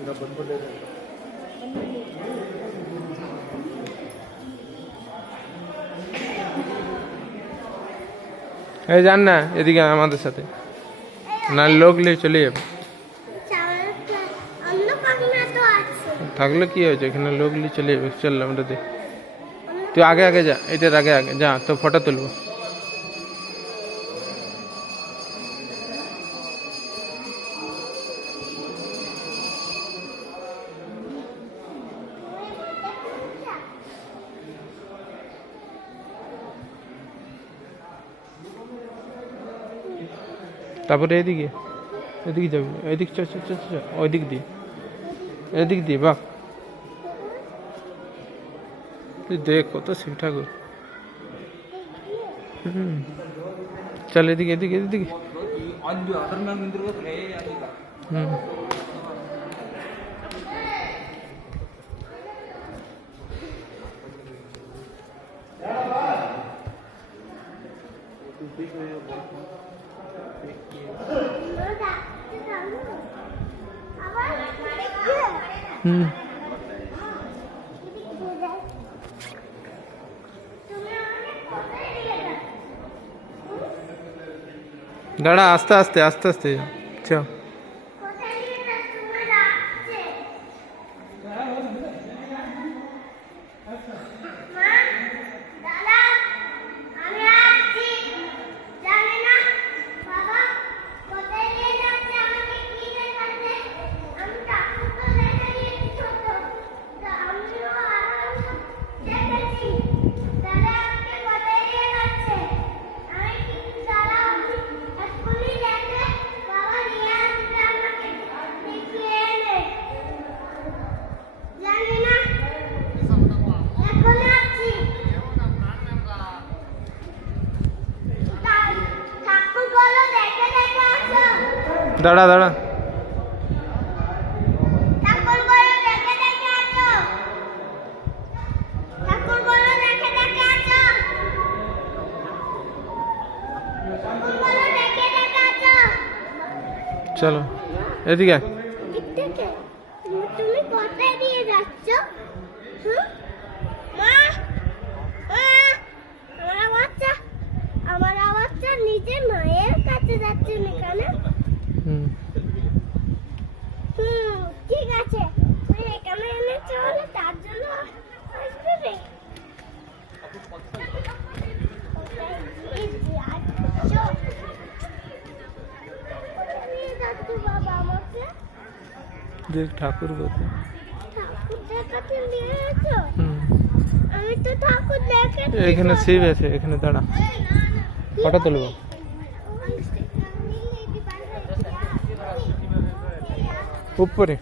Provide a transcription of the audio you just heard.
এই যান না এদিকে আমাদের সাথে, না লোক নিয়ে চলে যাবে। থাকলে কি হয়েছে, এখানে লোক নিয়ে চলে যাবে। চললাম ওটাতে, তুই আগে আগে যা, এটার আগে আগে যা, তো ফটো তুলবো। তারপরে এদিকে এদিকে যাবি, এদিক চ চ চ চ, ওই দিক দিয়ে, এদিক দিয়ে বাহ। তুই দেখ কত শিব ঠাকুর। চল এদিকে এদিকে এদিকে। দাঁড়া, আস্তে আস্তে আস্তে আস্তে চ। দাঁড়া দাঁড়া, চলো এদিকে। তুমি কোথায় দিয়ে যাচ্ছ? আমার বাচ্চা নিজের মায়ের কাছে যাচ্ছে এখানে। ঠিক আছে, তুই এখানে এনেছো বলে তার জন্য আসবে রে। বাবা আমাকে দেখ ঠাকুর কোথায়, ঠাকুর দেখাতে নিয়ে এসো। আমি তো ঠাকুর দেখে, এখানে শিব আছে, এখানে দাঁড়া, ফটো তুলবো। উপরে